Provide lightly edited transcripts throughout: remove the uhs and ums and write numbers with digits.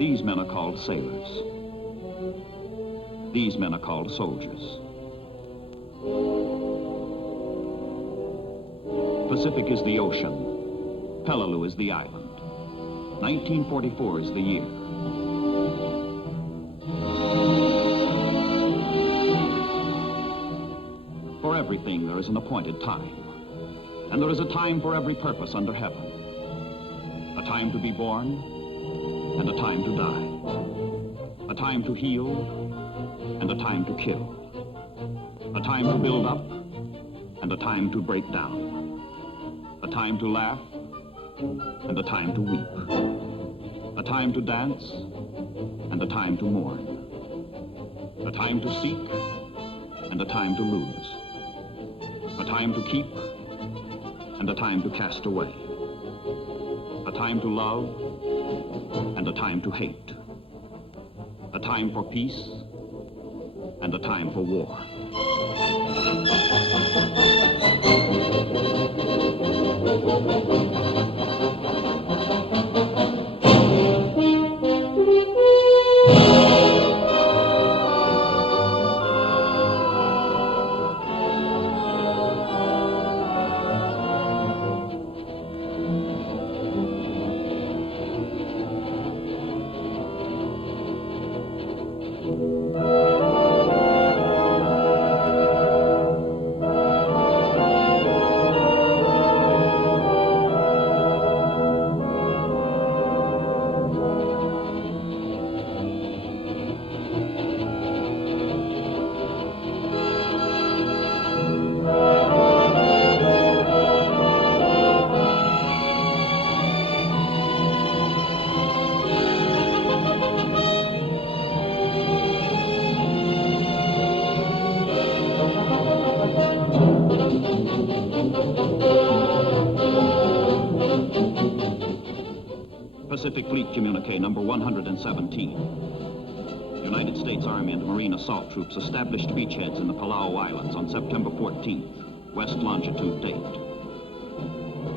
These men are called sailors. These men are called soldiers. Pacific is the ocean. Peleliu is the island. 1944 is the year. For everything, there is an appointed time. And there is a time for every purpose under heaven. A time to be born, and a time to die. A time to heal, and a time to kill. A time to build up, and a time to break down. A time to laugh, and a time to weep. A time to dance, and a time to mourn. A time to seek, and a time to lose. A time to keep, and a time to cast away. A time to love, and a time to hate. A time for peace, and a time for war. Pacific Fleet Communique number 117. United States Army and Marine assault troops established beachheads in the Palau Islands on September 14th, west longitude date.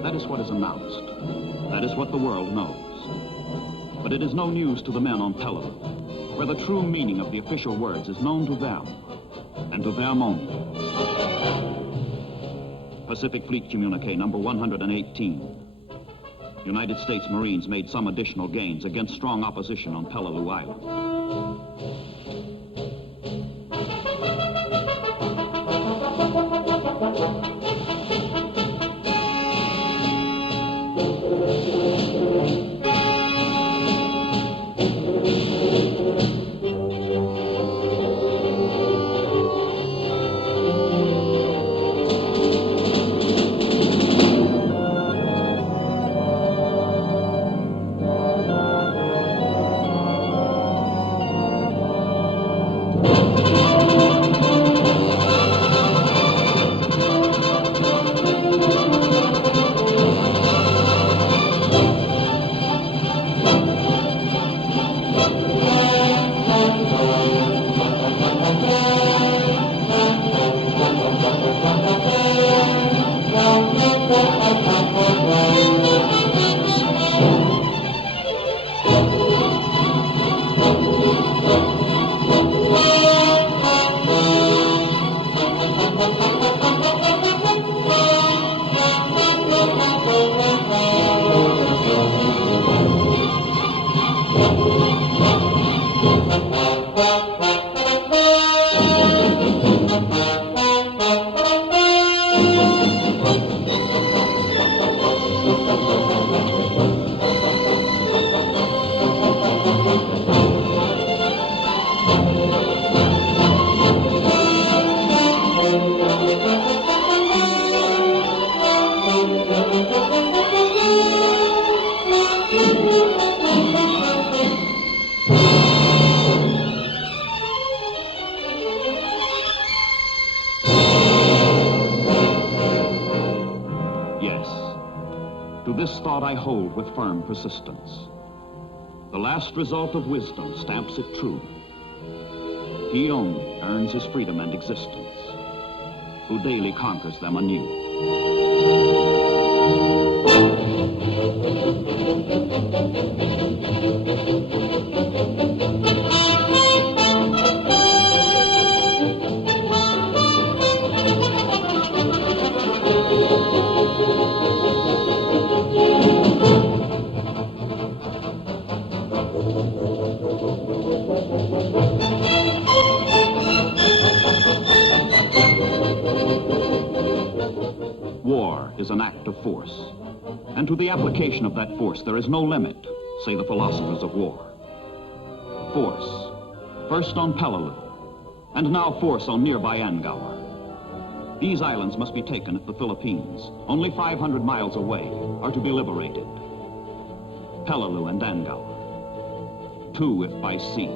That is what is announced. That is what the world knows. But it is no news to the men on Peleliu, where the true meaning of the official words is known to them, and to them only. Pacific Fleet Communique number 118. United States Marines made some additional gains against strong opposition on Peleliu Island. This thought I hold with firm persistence. The last result of wisdom stamps it true. He only earns his freedom and existence, who daily conquers them anew. War is an act of force, and to the application of that force there is no limit, say the philosophers of war. Force, first on Peleliu, and now force on nearby Angaur. These islands must be taken if the Philippines, only 500 miles away, are to be liberated. Pelelui and Angaur, 2 if by sea.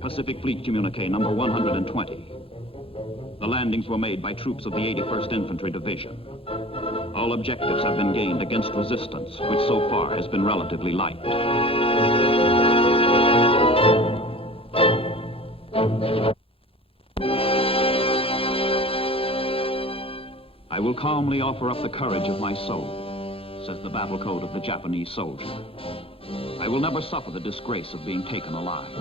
Pacific Fleet Communique number 120. The landings were made by troops of the 81st Infantry Division. All objectives have been gained against resistance, which so far has been relatively light. I will calmly offer up the courage of my soul, says the battle code of the Japanese soldier. I will never suffer the disgrace of being taken alive.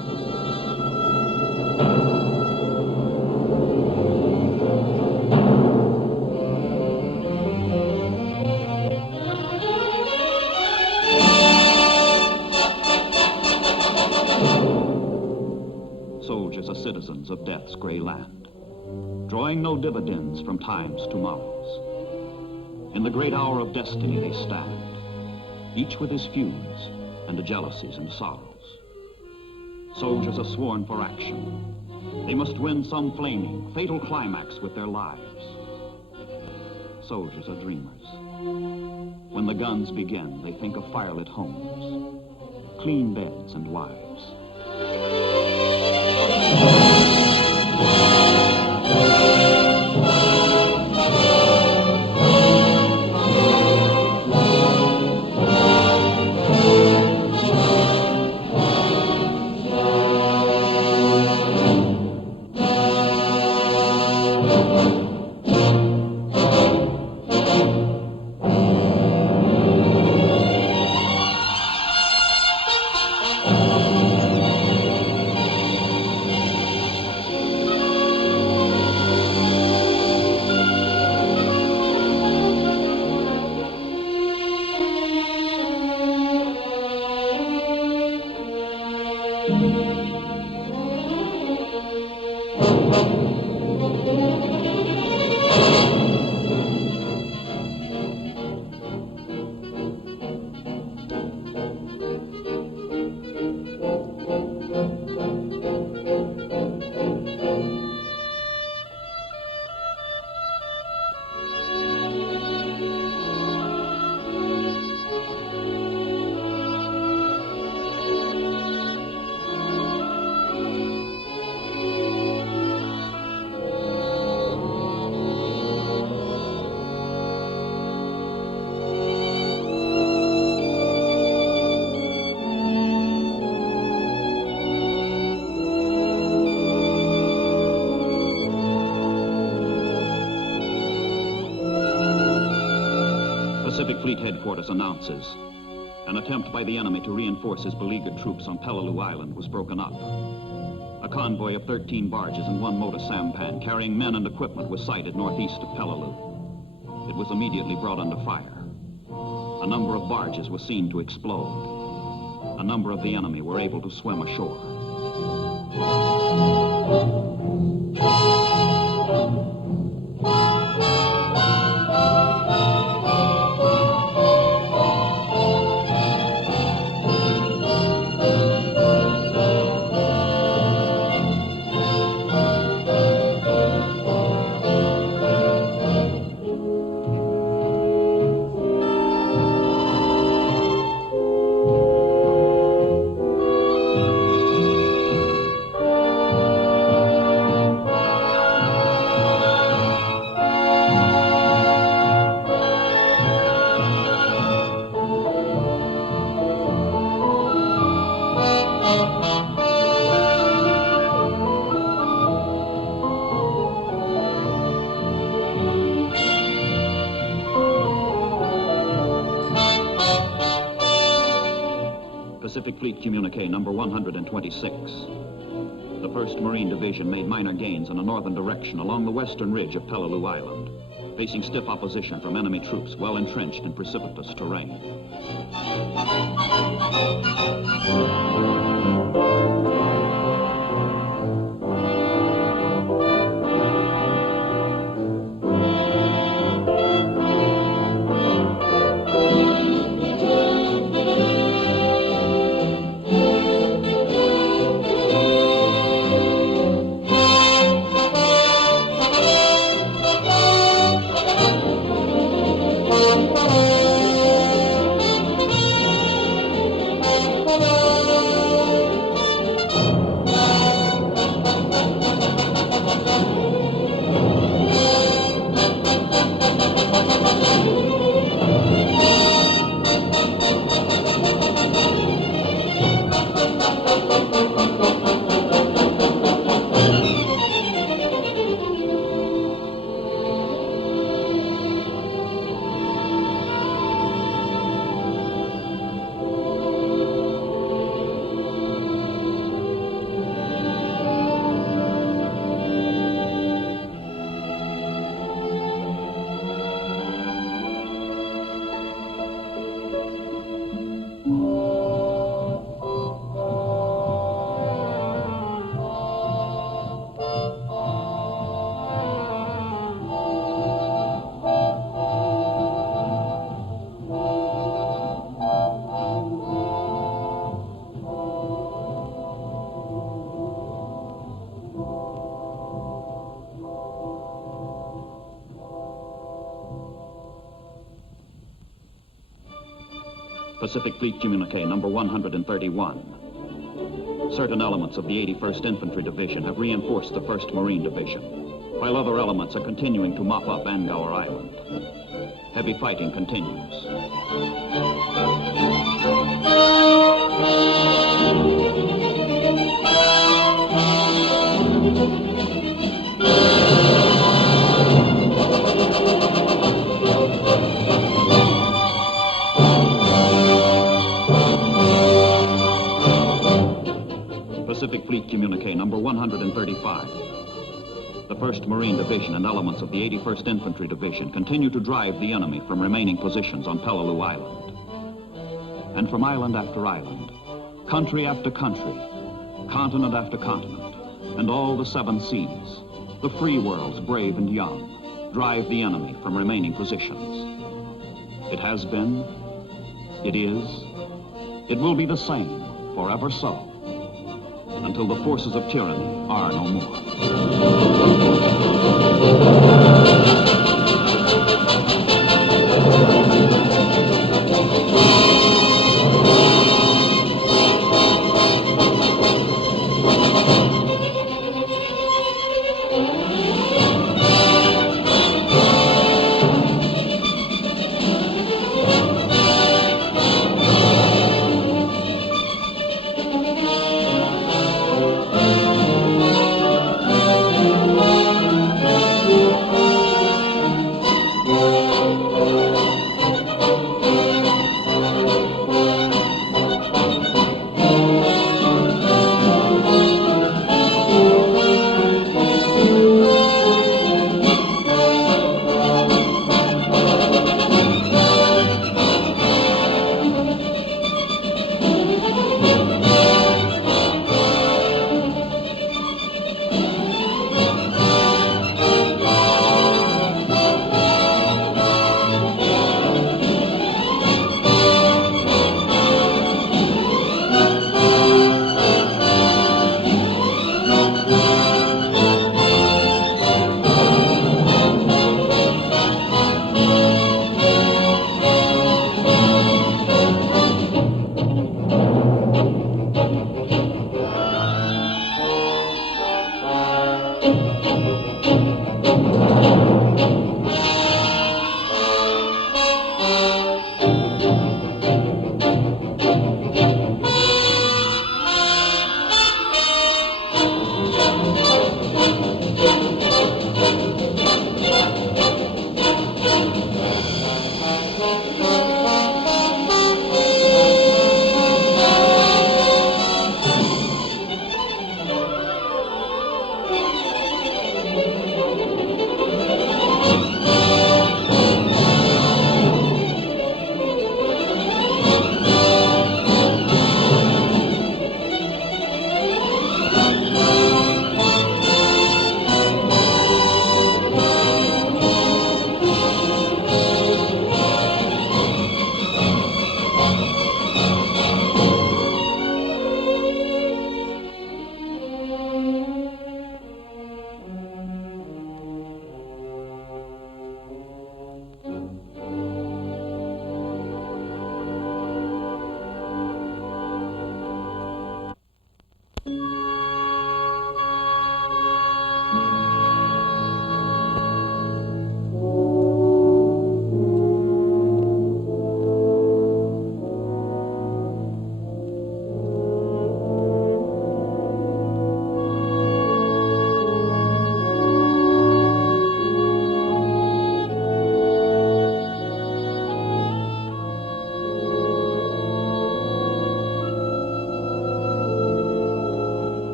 Soldiers are citizens of death's gray land, drawing no dividends from time's tomorrows. In the great hour of destiny they stand, each with his feuds and the jealousies and sorrows. Soldiers are sworn for action. They must win some flaming, fatal climax with their lives. Soldiers are dreamers. When the guns begin, they think of firelit homes, clean beds and wives. Pacific Fleet Headquarters announces an attempt by the enemy to reinforce his beleaguered troops on Peleliu Island was broken up. A convoy of 13 barges and 1 motor sampan carrying men and equipment was sighted northeast of Peleliu. It was immediately brought under fire. A number of barges were seen to explode. A number of the enemy were able to swim ashore. Pacific Fleet Communique number 126. The 1st Marine Division made minor gains in a northern direction along the western ridge of Peleliu Island, facing stiff opposition from enemy troops well entrenched in precipitous terrain. Pacific Fleet Communique number 131. Certain elements of the 81st Infantry Division have reinforced the 1st Marine Division, while other elements are continuing to mop up Angaur Island. Heavy fighting continues. Pacific Fleet Communique number 135. The 1st Marine Division and elements of the 81st Infantry Division continue to drive the enemy from remaining positions on Peleliu Island. And from island after island, country after country, continent after continent, and all the 7 seas, the free worlds, brave and young, drive the enemy from remaining positions. It has been, it is, it will be the same, forever so, until the forces of tyranny are no more.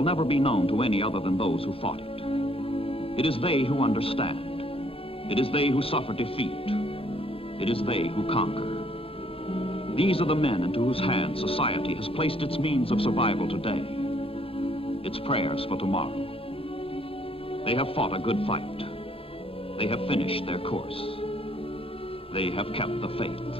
will never be known to any other than those who fought it. It is they who understand. It is they who suffer defeat. It is they who conquer. These are the men into whose hands society has placed its means of survival today, its prayers for tomorrow. They have fought a good fight. They have finished their course. They have kept the faith.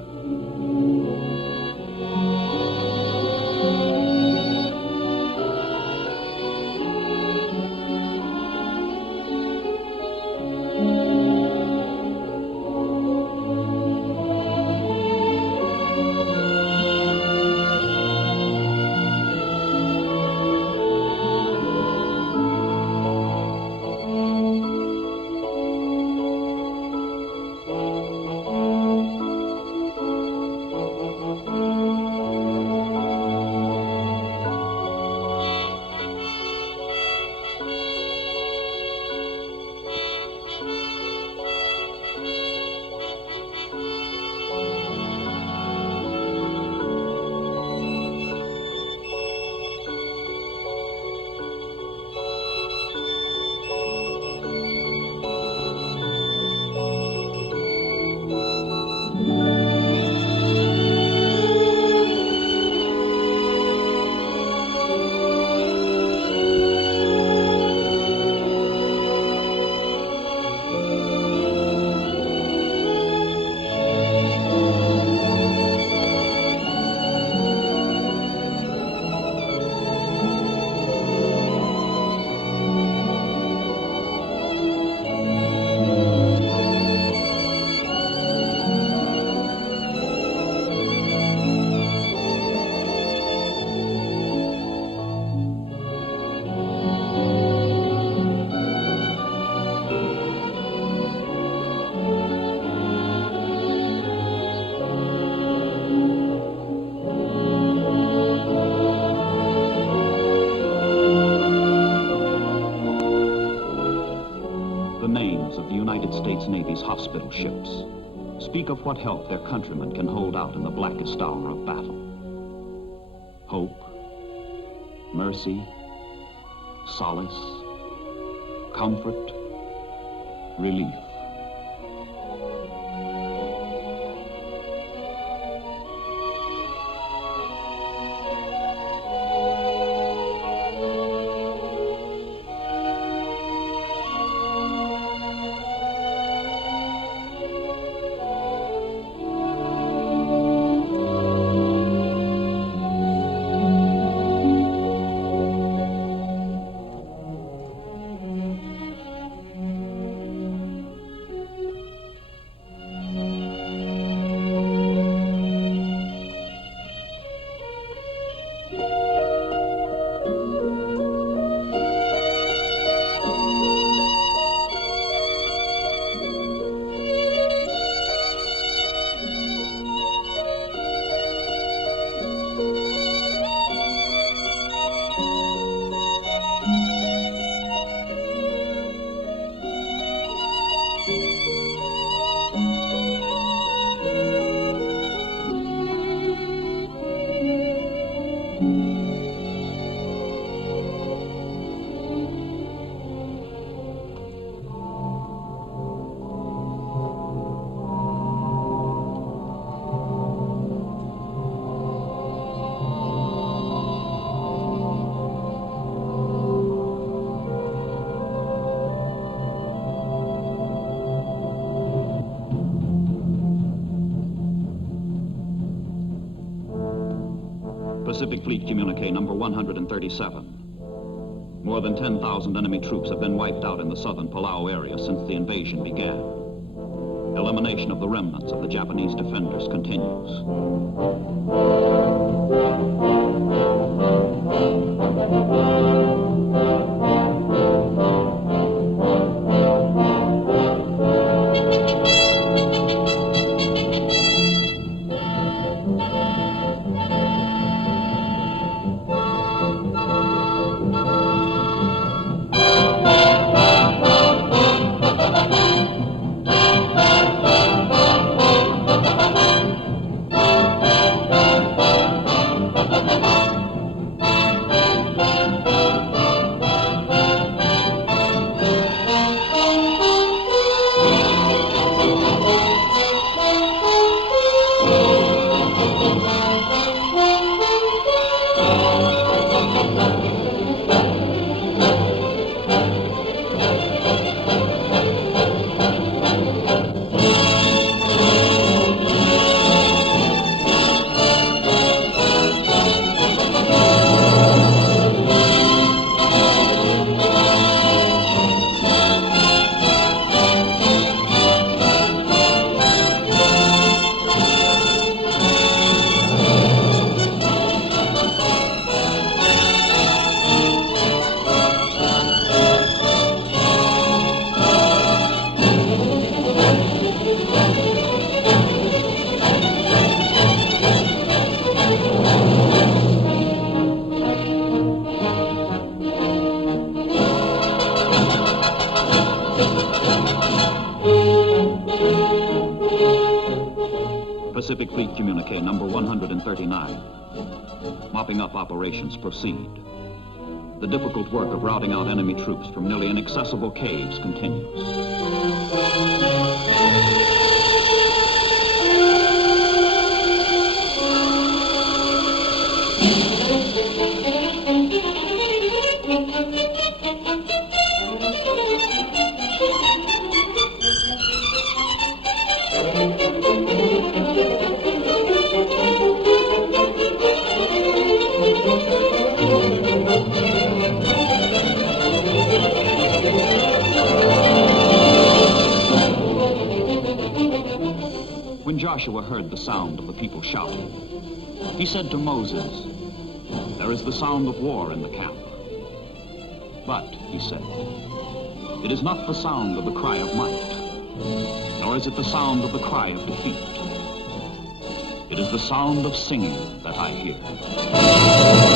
Navy's hospital ships speak of what help their countrymen can hold out in the blackest hour of battle. Hope, mercy, solace, comfort, relief. Pacific Fleet Communique number 137. More than 10,000 enemy troops have been wiped out in the southern Palau area since the invasion began. Elimination of the remnants of the Japanese defenders continues. Pacific Fleet Communique number 139. Mopping up operations proceed. The difficult work of routing out enemy troops from nearly inaccessible caves continues. When Joshua heard the sound of the people shouting, he said to Moses, "There is the sound of war in the camp." But, he said, "It is not the sound of the cry of might, nor is it the sound of the cry of defeat. It is the sound of singing that I hear."